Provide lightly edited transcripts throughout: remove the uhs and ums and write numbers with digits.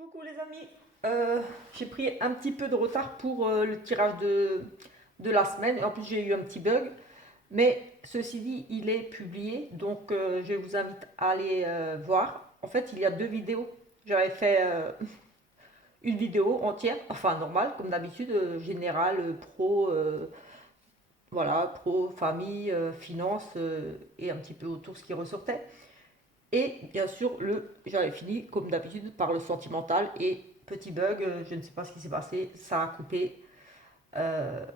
Coucou les amis. J'ai pris un petit peu de retard pour le tirage de la semaine. Et en plus j'ai eu un petit bug. Mais ceci dit, il est publié. Donc je vous invite à aller voir. En fait, il y a deux vidéos. J'avais fait une vidéo entière, enfin normale, comme d'habitude, générale, pro, voilà, pro, famille, finance et un petit peu autour ce qui ressortait. Et bien sûr, j'avais fini comme d'habitude par le sentimental et petit bug, je ne sais pas ce qui s'est passé, ça a coupé euh,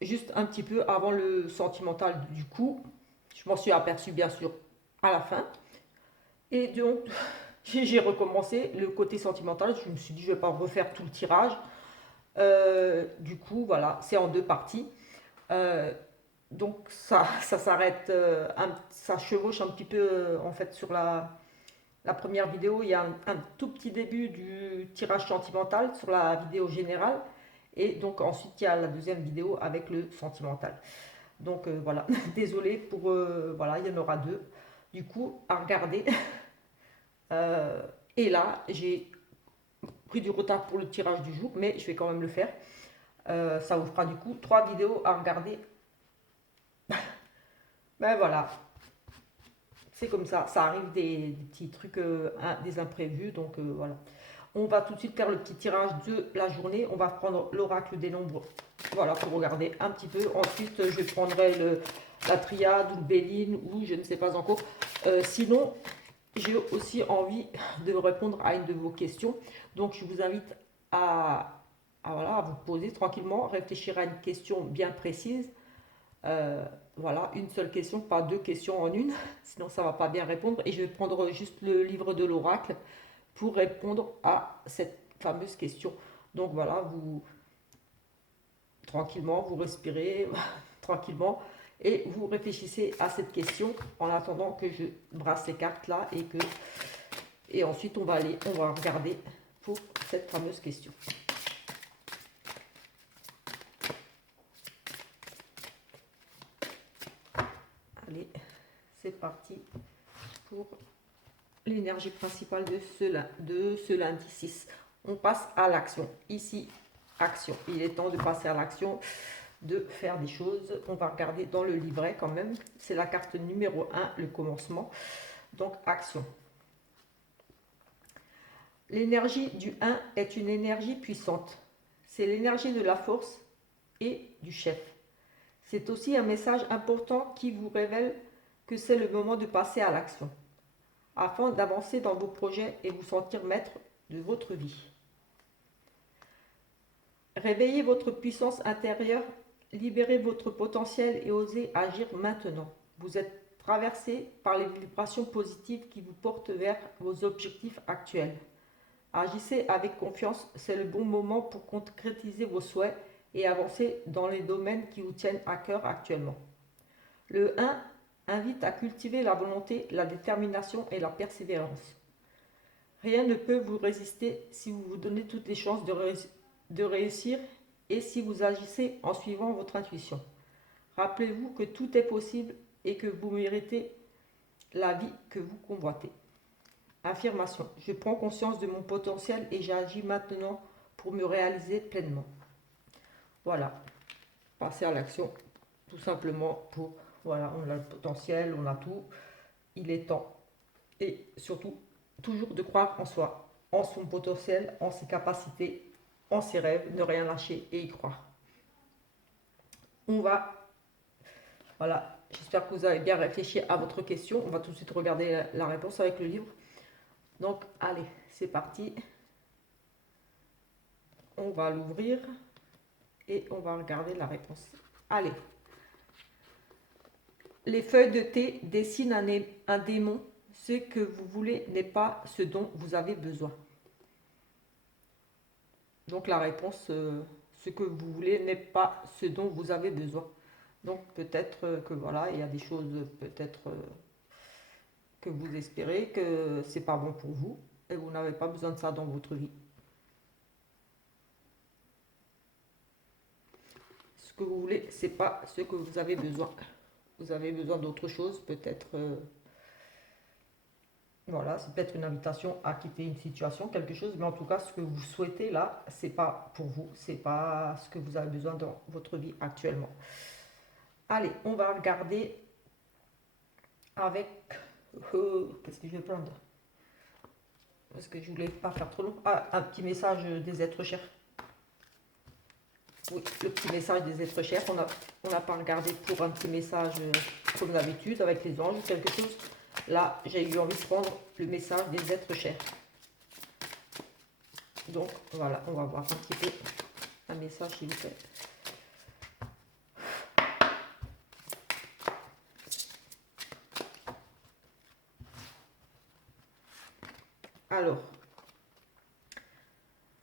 juste un petit peu avant le sentimental. Du coup, je m'en suis aperçu bien sûr à la fin. Et donc, j'ai recommencé le côté sentimental. Je me suis dit, je vais pas refaire tout le tirage. Du coup, voilà, c'est en deux parties. Euh, donc, ça s'arrête, ça chevauche un petit peu en fait sur la première vidéo, il y a un tout petit début du tirage sentimental sur la vidéo générale. Et donc ensuite, il y a la deuxième vidéo avec le sentimental. Donc voilà, désolé pour... voilà, il y en aura deux. Du coup, à regarder. Euh, et là, j'ai pris du retard pour le tirage du jour, mais je vais quand même le faire. Ça vous fera du coup trois vidéos à regarder. Ben voilà, c'est comme ça arrive des petits trucs, des imprévus, donc voilà. On va tout de suite faire le petit tirage de la journée. On va prendre l'oracle des nombres, voilà, pour regarder un petit peu. Ensuite, je prendrai la triade ou le béline ou je ne sais pas encore. Sinon, j'ai aussi envie de répondre à une de vos questions. Donc, je vous invite voilà, à vous poser tranquillement, réfléchir à une question bien précise. Euh, voilà, une seule question, pas deux questions en une, sinon ça ne va pas bien répondre. Et je vais prendre juste le livre de l'oracle pour répondre à cette fameuse question. Donc voilà, vous tranquillement, vous respirez tranquillement et vous réfléchissez à cette question en attendant que je brasse ces cartes là et ensuite on va regarder pour cette fameuse question. Allez, c'est parti pour l'énergie principale de ce lundi 6. On passe à l'action. Ici, action. Il est temps de passer à l'action, de faire des choses. On va regarder dans le livret quand même. C'est la carte numéro 1, le commencement. Donc, action. L'énergie du 1 est une énergie puissante. C'est l'énergie de la force et du chef. C'est aussi un message important qui vous révèle que c'est le moment de passer à l'action, afin d'avancer dans vos projets et vous sentir maître de votre vie. Réveillez votre puissance intérieure, libérez votre potentiel et osez agir maintenant. Vous êtes traversé par les vibrations positives qui vous portent vers vos objectifs actuels. Agissez avec confiance, c'est le bon moment pour concrétiser vos souhaits et avancer dans les domaines qui vous tiennent à cœur actuellement. Le 1 invite à cultiver la volonté, la détermination et la persévérance. Rien ne peut vous résister si vous vous donnez toutes les chances de réussir et si vous agissez en suivant votre intuition. Rappelez-vous que tout est possible et que vous méritez la vie que vous convoitez. Affirmation. Je prends conscience de mon potentiel et j'agis maintenant pour me réaliser pleinement. Voilà. Passer à l'action. Tout simplement pour, voilà, on a le potentiel, on a tout. Il est temps. Et surtout, toujours de croire en soi, en son potentiel, en ses capacités, en ses rêves, ne rien lâcher et y croire. On va, voilà, j'espère que vous avez bien réfléchi à votre question. On va tout de suite regarder la réponse avec le livre. Donc, allez, c'est parti. On va l'ouvrir et on va regarder la réponse. Allez. Les feuilles de thé dessinent un démon. Ce que vous voulez n'est pas ce dont vous avez besoin. Donc la réponse, ce que vous voulez n'est pas ce dont vous avez besoin. Donc peut-être que voilà, il y a des choses peut-être que vous espérez que c'est pas bon pour vous et vous n'avez pas besoin de ça dans votre vie. Ce que vous voulez, c'est pas ce que vous avez besoin. Vous avez besoin d'autre chose, peut-être Voilà, c'est peut-être une invitation à quitter une situation, quelque chose, mais en tout cas, ce que vous souhaitez là, c'est pas pour vous, c'est pas ce que vous avez besoin dans votre vie actuellement. Allez, on va regarder avec. Qu'est-ce que je vais prendre? Parce que je voulais pas faire trop long. Ah, un petit message des êtres chers. Oui, le petit message des êtres chers. On n'a pas regardé pour un petit message comme d'habitude avec les anges ou quelque chose. Là, j'ai eu envie de prendre le message des êtres chers. Donc, voilà, on va voir un petit peu un message s'il vous plaît. Alors,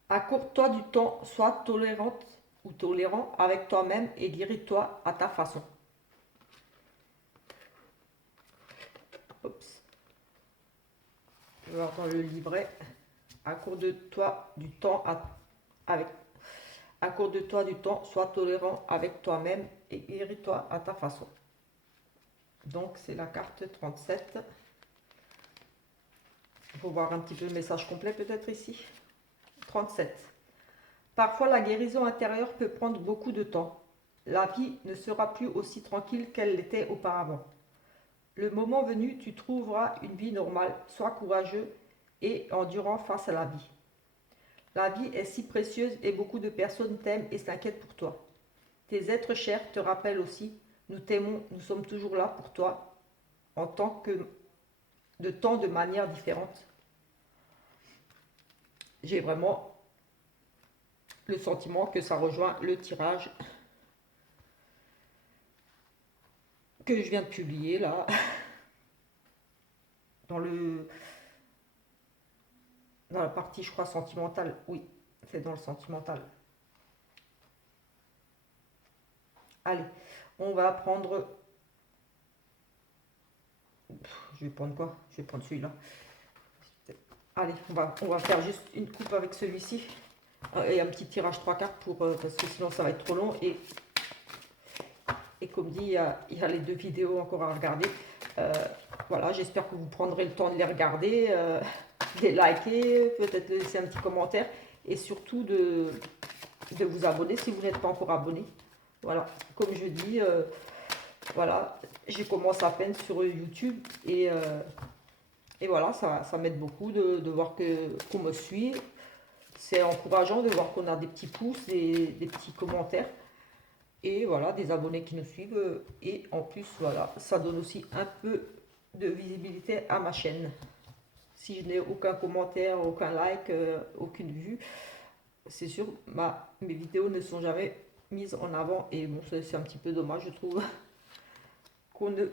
accorde-toi du temps, sois tolérante ou tolérant avec toi-même et dirige-toi à ta façon. Oups. Je vais voir dans le livret. Accorde-toi du temps avec. Accorde-toi du temps, sois tolérant avec toi-même et dirige-toi à ta façon. Donc c'est la carte 37. Il faut voir un petit peu le message complet peut-être ici. 37. Parfois la guérison intérieure peut prendre beaucoup de temps. La vie ne sera plus aussi tranquille qu'elle l'était auparavant. Le moment venu, tu trouveras une vie normale. Sois courageux et endurant face à la vie. La vie est si précieuse et beaucoup de personnes t'aiment et s'inquiètent pour toi. Tes êtres chers te rappellent aussi, nous t'aimons, nous sommes toujours là pour toi, en tant que de manières différentes. J'ai vraiment le sentiment que ça rejoint le tirage que je viens de publier là, dans dans la partie, je crois, sentimentale. Oui, c'est dans le sentimental. Allez, on va prendre. Je vais prendre quoi? Je vais prendre celui-là. Allez, on va faire juste une coupe avec celui-ci. Et un petit tirage 3 cartes parce que sinon ça va être trop long. Et comme dit, il y a les deux vidéos encore à regarder. Voilà, j'espère que vous prendrez le temps de les regarder, de les liker, peut-être laisser un petit commentaire. Et surtout de vous abonner si vous n'êtes pas encore abonné. Voilà, comme je dis, voilà, j'ai commencé à peine sur YouTube et voilà, ça m'aide beaucoup de voir qu'on me suit. C'est encourageant de voir qu'on a des petits pouces, des petits commentaires et voilà, des abonnés qui nous suivent. Et en plus, voilà, ça donne aussi un peu de visibilité à ma chaîne. Si je n'ai aucun commentaire, aucun like, aucune vue, c'est sûr, mes vidéos ne sont jamais mises en avant. Et bon, c'est un petit peu dommage, je trouve, qu'on ne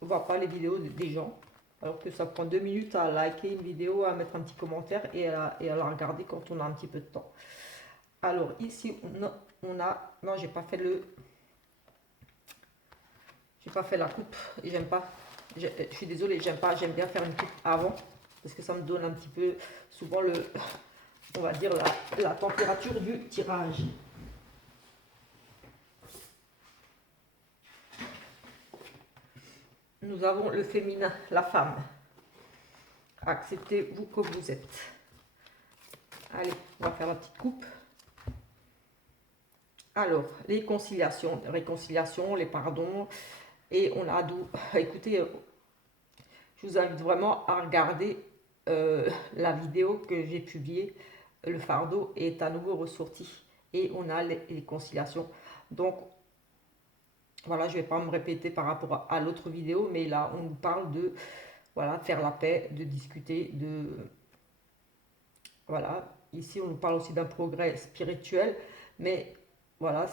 voit pas les vidéos des gens. Alors que ça prend 2 minutes à liker une vidéo, à mettre un petit commentaire et à la regarder quand on a un petit peu de temps. Alors ici, on a non, j'ai pas fait la coupe et j'aime pas. Je suis désolée, j'aime bien faire une coupe avant parce que ça me donne un petit peu souvent on va dire la température du tirage. Nous avons le féminin, la femme. Acceptez-vous comme vous êtes. Allez, on va faire la petite coupe. Alors, les réconciliations, les pardons. Et on a d'où. Écoutez, je vous invite vraiment à regarder la vidéo que j'ai publiée. Le fardeau est à nouveau ressorti. Et on a les conciliations. Donc, voilà, je ne vais pas me répéter par rapport à l'autre vidéo, mais là, on nous parle de voilà, faire la paix, de discuter, voilà, ici, on nous parle aussi d'un progrès spirituel, mais voilà,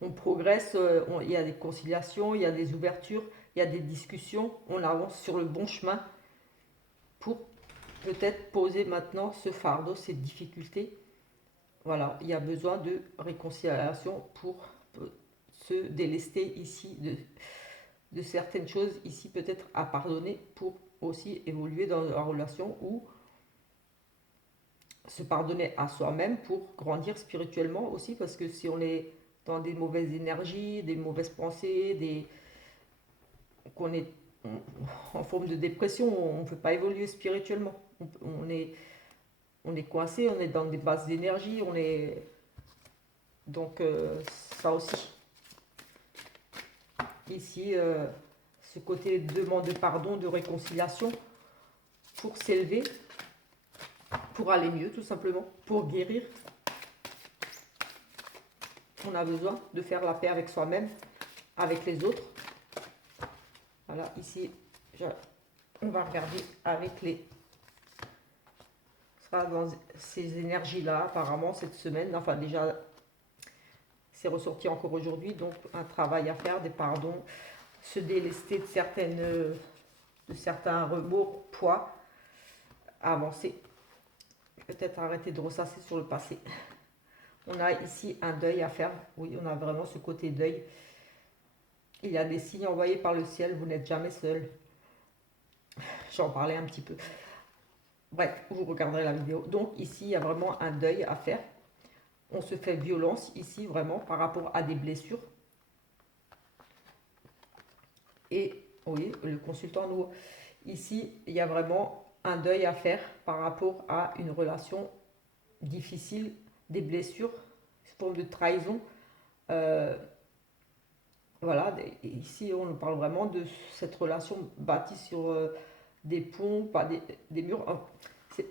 on progresse, il y a des conciliations, il y a des ouvertures, il y a des discussions, on avance sur le bon chemin pour peut-être poser maintenant ce fardeau, ces difficultés. Voilà, il y a besoin de réconciliation pour se délester ici de certaines choses, ici peut-être à pardonner pour aussi évoluer dans la relation ou se pardonner à soi-même pour grandir spirituellement aussi, parce que si on est dans des mauvaises énergies, des mauvaises pensées, en forme de dépression, on ne peut pas évoluer spirituellement. On est coincé, on est dans des bases d'énergie, on est... Donc ça aussi. Ici, ce côté de demande de pardon, de réconciliation, pour s'élever, pour aller mieux tout simplement, pour guérir. On a besoin de faire la paix avec soi-même, avec les autres. Voilà, ici, on va regarder avec les... sera dans ces énergies-là, apparemment, cette semaine. Enfin, déjà, c'est ressorti encore aujourd'hui. Donc, un travail à faire, des pardons, se délester de certains remords, poids, avancer. Peut-être arrêter de ressasser sur le passé. On a ici un deuil à faire. Oui, on a vraiment ce côté deuil. Il y a des signes envoyés par le ciel. Vous n'êtes jamais seul. J'en parlais un petit peu. Bref, vous regarderez la vidéo. Donc ici, il y a vraiment un deuil à faire. On se fait violence ici, vraiment, par rapport à des blessures. Et oui, le consultant nous... Ici, il y a vraiment un deuil à faire par rapport à une relation difficile, des blessures, une forme de trahison. Voilà, ici, on parle vraiment de cette relation bâtie sur des ponts, pas des murs.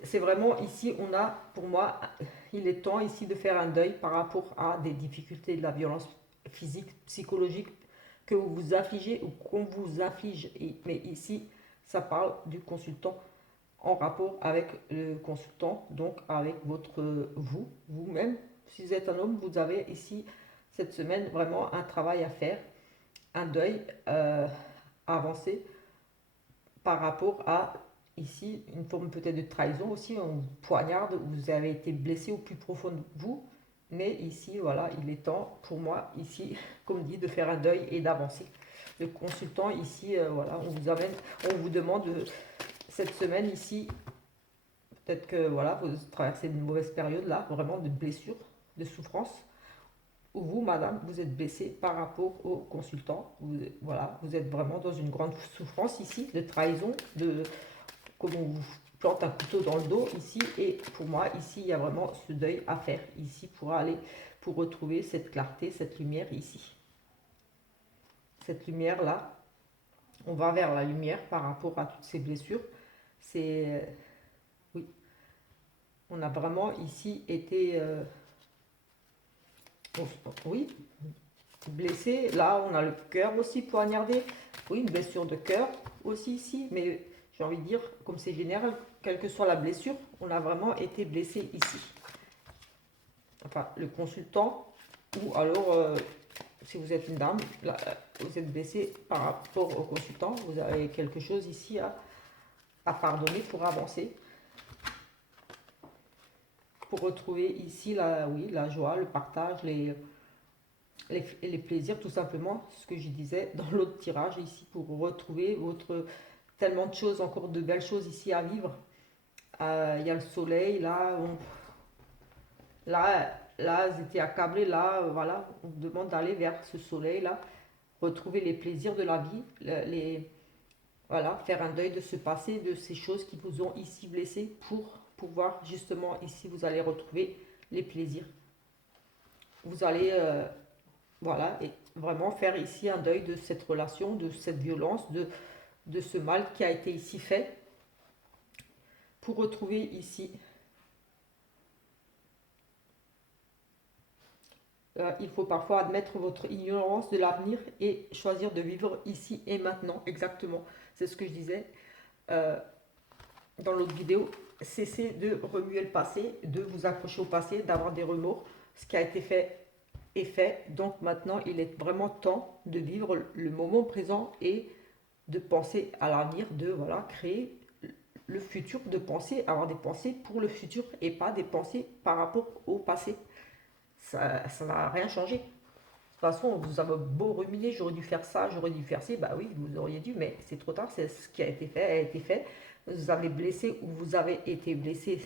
C'est vraiment ici, on a, pour moi, il est temps ici de faire un deuil par rapport à des difficultés de la violence physique, psychologique que vous vous affligez ou qu'on vous afflige. Mais ici, ça parle du consultant en rapport avec le consultant, donc avec vous-même. Si vous êtes un homme, vous avez ici, cette semaine, vraiment un travail à faire, un deuil avancé par rapport à ici une forme peut-être de trahison aussi, on vous poignarde, vous avez été blessé au plus profond de vous, mais ici voilà, il est temps pour moi ici, comme dit, de faire un deuil et d'avancer. Le consultant ici, voilà, on vous demande cette semaine ici, peut-être que voilà, vous traversez une mauvaise période là, vraiment de blessure, de souffrance, où vous, madame, vous êtes blessée par rapport au consultant. Voilà, vous êtes vraiment dans une grande souffrance ici, de trahison, comme on vous plante un couteau dans le dos ici. Et pour moi, ici, il y a vraiment ce deuil à faire ici pour retrouver cette clarté, cette lumière ici. Cette lumière-là, on va vers la lumière par rapport à toutes ces blessures. Oui, on a vraiment ici été... oui, blessé. Là, on a le cœur aussi poignardé. Oui, une blessure de cœur aussi ici. Mais j'ai envie de dire, comme c'est général, quelle que soit la blessure, on a vraiment été blessé ici. Enfin, le consultant, ou alors, si vous êtes une dame, là, vous êtes blessé par rapport au consultant. Vous avez quelque chose ici à pardonner pour avancer. Pour retrouver ici la joie, le partage, les plaisirs, tout simplement, ce que je disais dans l'autre tirage ici, pour retrouver tellement de choses, encore de belles choses ici à vivre. Il y a le soleil, là, j'étais accablée, là, voilà, on vous demande d'aller vers ce soleil, là, retrouver les plaisirs de la vie, voilà, faire un deuil de ce passé, de ces choses qui vous ont ici blessé, pour pouvoir, justement, ici, vous allez retrouver les plaisirs. Vous allez... voilà, et vraiment faire ici un deuil de cette relation, de cette violence, de ce mal qui a été ici fait, pour retrouver ici. Il faut parfois admettre votre ignorance de l'avenir et choisir de vivre ici et maintenant, exactement. C'est ce que je disais dans l'autre vidéo. Cessez de remuer le passé, de vous accrocher au passé, d'avoir des remords. Ce qui a été fait est fait. Donc maintenant, il est vraiment temps de vivre le moment présent et de penser à l'avenir, de voilà, créer le futur, de penser, avoir des pensées pour le futur et pas des pensées par rapport au passé. Ça n'a rien changé. De toute façon, vous avez beau ruminer, j'aurais dû faire ça, j'aurais dû faire ci, bah oui, vous auriez dû, mais c'est trop tard, c'est ce qui a été fait, a été fait. Vous avez blessé ou vous avez été blessé,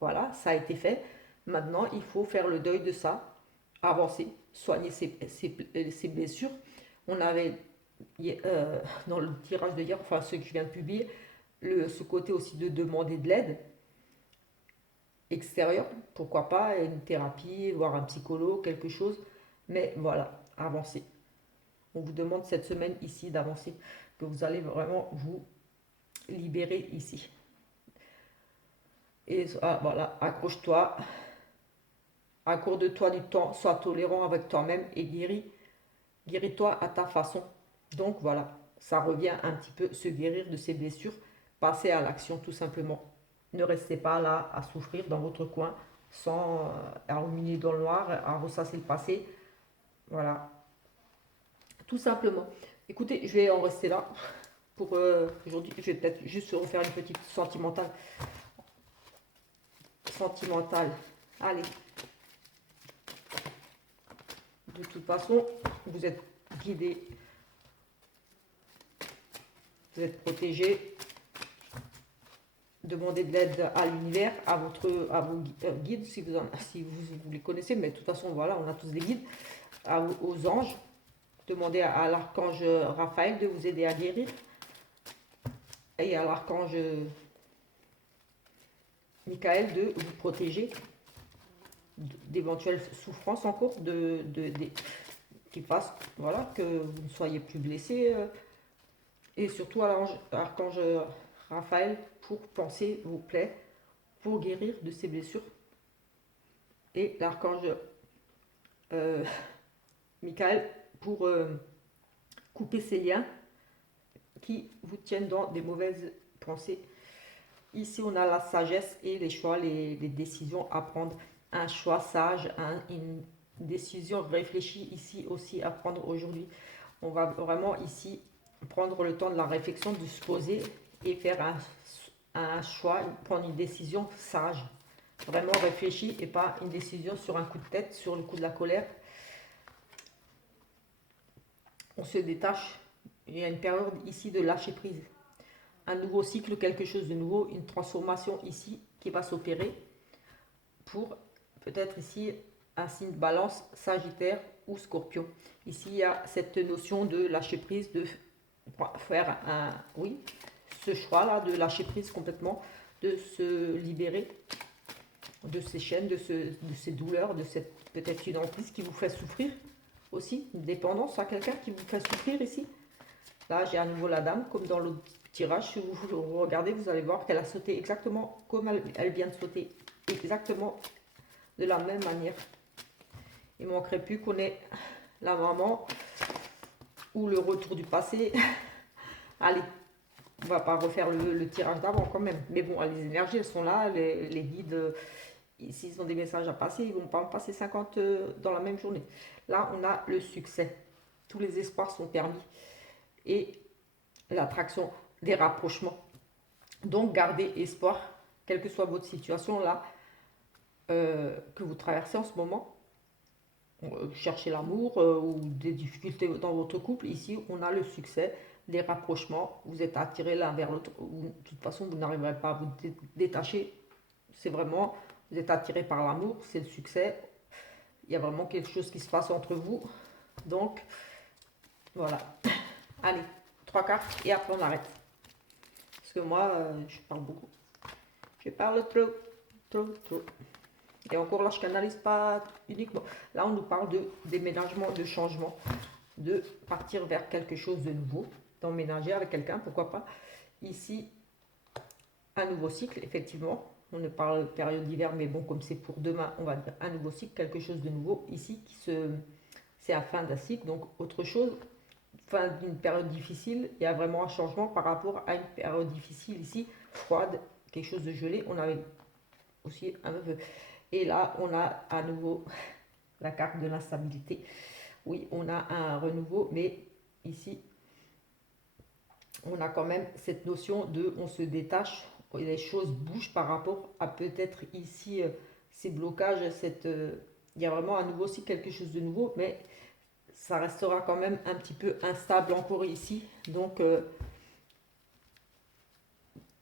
voilà, ça a été fait. Maintenant, il faut faire le deuil de ça, avancer, soigner ces blessures. On avait dans le tirage de hier, enfin ce que je viens de publier, ce côté aussi de demander de l'aide extérieure, pourquoi pas, une thérapie, voir un psychologue, quelque chose, mais voilà, avancer. On vous demande cette semaine ici d'avancer, que vous allez vraiment vous libérer ici. Et voilà, accroche-toi, accorde-toi du temps, sois tolérant avec toi-même et guéris-toi à ta façon. Donc voilà, ça revient un petit peu se guérir de ses blessures, passer à l'action tout simplement. Ne restez pas là à souffrir dans votre coin sans à ruminer dans le noir, à ressasser le passé. Voilà, tout simplement. Écoutez, je vais en rester là pour aujourd'hui. Je vais peut-être juste refaire une petite sentimentale. Sentimentale. Allez. De toute façon, vous êtes guidé, vous êtes protégé. Demandez de l'aide à l'univers, à vos guides, si vous les connaissez, mais de toute façon, voilà, on a tous des guides, aux anges. Demandez à l'archange Raphaël de vous aider à guérir et à l'archange Michael de vous protéger d'éventuelles souffrances en cours, qui fassent voilà, que vous ne soyez plus blessé. Et surtout à l'archange Raphaël pour penser vos plaies, pour guérir de ces blessures. Et l'archange Michael pour couper ces liens qui vous tiennent dans des mauvaises pensées. Ici, on a la sagesse et les choix, les décisions à prendre. Un choix sage, une décision réfléchie ici aussi à prendre aujourd'hui. On va vraiment ici prendre le temps de la réflexion, de se poser et faire un choix, prendre une décision sage. Vraiment réfléchie et pas une décision sur un coup de tête, sur le coup de la colère. On se détache. Il y a une période ici de lâcher prise. Un nouveau cycle, quelque chose de nouveau, une transformation ici qui va s'opérer pour peut-être ici un signe de balance, Sagittaire ou Scorpion. Ici, il y a cette notion de lâcher prise, de faire ce choix-là, de lâcher prise complètement, de se libérer de ces chaînes, de ces douleurs, de cette peut-être une emprise qui vous fait souffrir aussi, une dépendance à quelqu'un qui vous fait souffrir ici. Là, j'ai à nouveau la dame, comme dans l'autre tirage. Si vous regardez, vous allez voir qu'elle a sauté exactement comme elle vient de sauter, exactement de la même manière. Il ne manquerait plus qu'on ait la maman ou le retour du passé. Allez, on va pas refaire le tirage d'avant quand même. Mais bon, les énergies, elles sont là. Les guides, s'ils ont des messages à passer, ils ne vont pas en passer 50 dans la même journée. Là, on a le succès. Tous les espoirs sont permis. Et l'attraction des rapprochements. Donc, gardez espoir, quelle que soit votre situation là, que vous traversez en ce moment. Cherchez l'amour ou des difficultés dans votre couple. Ici, on a le succès, des rapprochements. Vous êtes attirés l'un vers l'autre. De toute façon, vous n'arriverez pas à vous détacher. C'est vraiment, vous êtes attirés par l'amour, c'est le succès. Il y a vraiment quelque chose qui se passe entre vous. Donc, voilà. Allez, 3 cartes et après on arrête. Parce que moi, je parle beaucoup. Je parle trop. Et encore là, je canalise pas uniquement. Là, on nous parle de déménagement, de changement, de partir vers quelque chose de nouveau, d'emménager avec quelqu'un, pourquoi pas. Ici, un nouveau cycle, effectivement. On ne parle de période d'hiver, mais bon, comme c'est pour demain, on va dire un nouveau cycle, quelque chose de nouveau. Ici, c'est la fin d'un cycle, donc autre chose. Fin d'une période difficile, il y a vraiment un changement par rapport à une période difficile ici, froide, quelque chose de gelé. On avait aussi un peu. Et là, on a à nouveau la carte de l'instabilité. Oui, on a un renouveau, mais ici, on a quand même cette notion de on se détache, les choses bougent par rapport à peut-être ici ces blocages, il y a vraiment à nouveau aussi quelque chose de nouveau, mais ça restera quand même un petit peu instable encore ici. Donc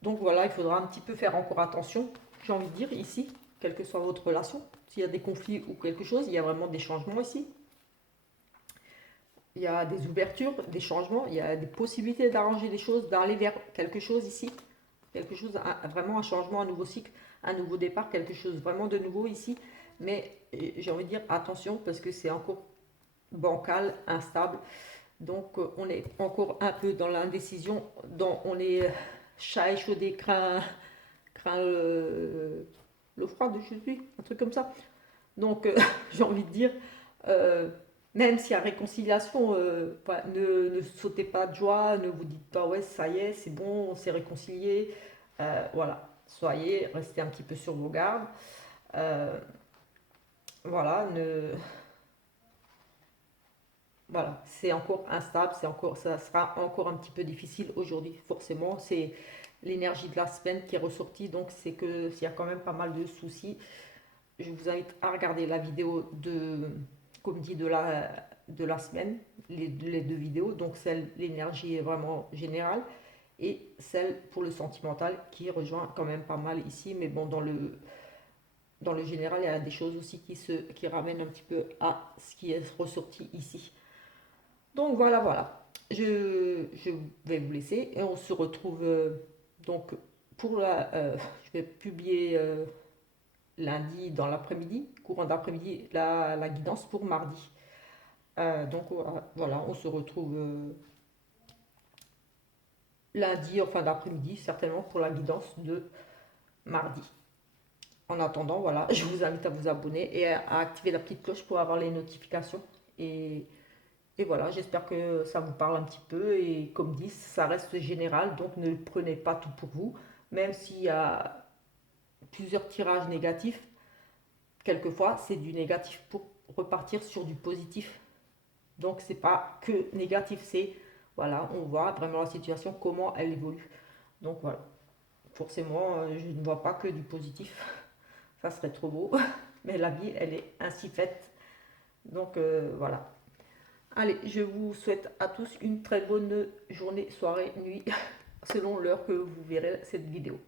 voilà, il faudra un petit peu faire encore attention, j'ai envie de dire, ici, quelle que soit votre relation. S'il y a des conflits ou quelque chose, il y a vraiment des changements ici. il y a des ouvertures, des changements, il y a des possibilités d'arranger les choses, d'aller vers quelque chose ici, quelque chose, vraiment un changement, un nouveau cycle, un nouveau départ, quelque chose vraiment de nouveau ici. Mais j'ai envie de dire attention parce que c'est encore bancal, instable. Donc on est encore un peu dans l'indécision, on est chat échaudé, craint le froid de je suis, un truc comme ça. Donc j'ai envie de dire, euh, même s'il y a réconciliation, voilà, ne sautez pas de joie, ne vous dites pas ouais ça y est, c'est bon, on s'est réconcilié. Voilà, restez un petit peu sur vos gardes. Euh, voilà, voilà, c'est encore instable, ça sera encore un petit peu difficile aujourd'hui. Forcément, c'est l'énergie de la semaine qui est ressortie, donc c'est que s'il y a quand même pas mal de soucis. Je vous invite à regarder la vidéo comme dit, de la semaine, les deux vidéos, donc celle l'énergie est vraiment générale et celle pour le sentimental qui rejoint quand même pas mal ici, mais bon, dans le général, il y a des choses aussi qui ramènent un petit peu à ce qui est ressorti ici. Donc voilà, voilà. Je vais vous laisser et on se retrouve donc je vais publier lundi dans l'après-midi, courant d'après-midi, la guidance pour mardi. Donc voilà, on se retrouve lundi en fin d'après-midi, certainement pour la guidance de mardi. En attendant, voilà, je vous invite à vous abonner et à activer la petite cloche pour avoir les notifications. Et, et voilà, j'espère que ça vous parle un petit peu. Et comme dit, ça reste général, donc ne prenez pas tout pour vous. Même s'il y a plusieurs tirages négatifs, quelquefois c'est du négatif pour repartir sur du positif. Donc c'est pas que négatif, c'est voilà, on voit vraiment la situation, comment elle évolue. Donc voilà, forcément, je ne vois pas que du positif, ça serait trop beau, mais la vie, elle est ainsi faite. Donc voilà. Allez, je vous souhaite à tous une très bonne journée, soirée, nuit, selon l'heure que vous verrez cette vidéo.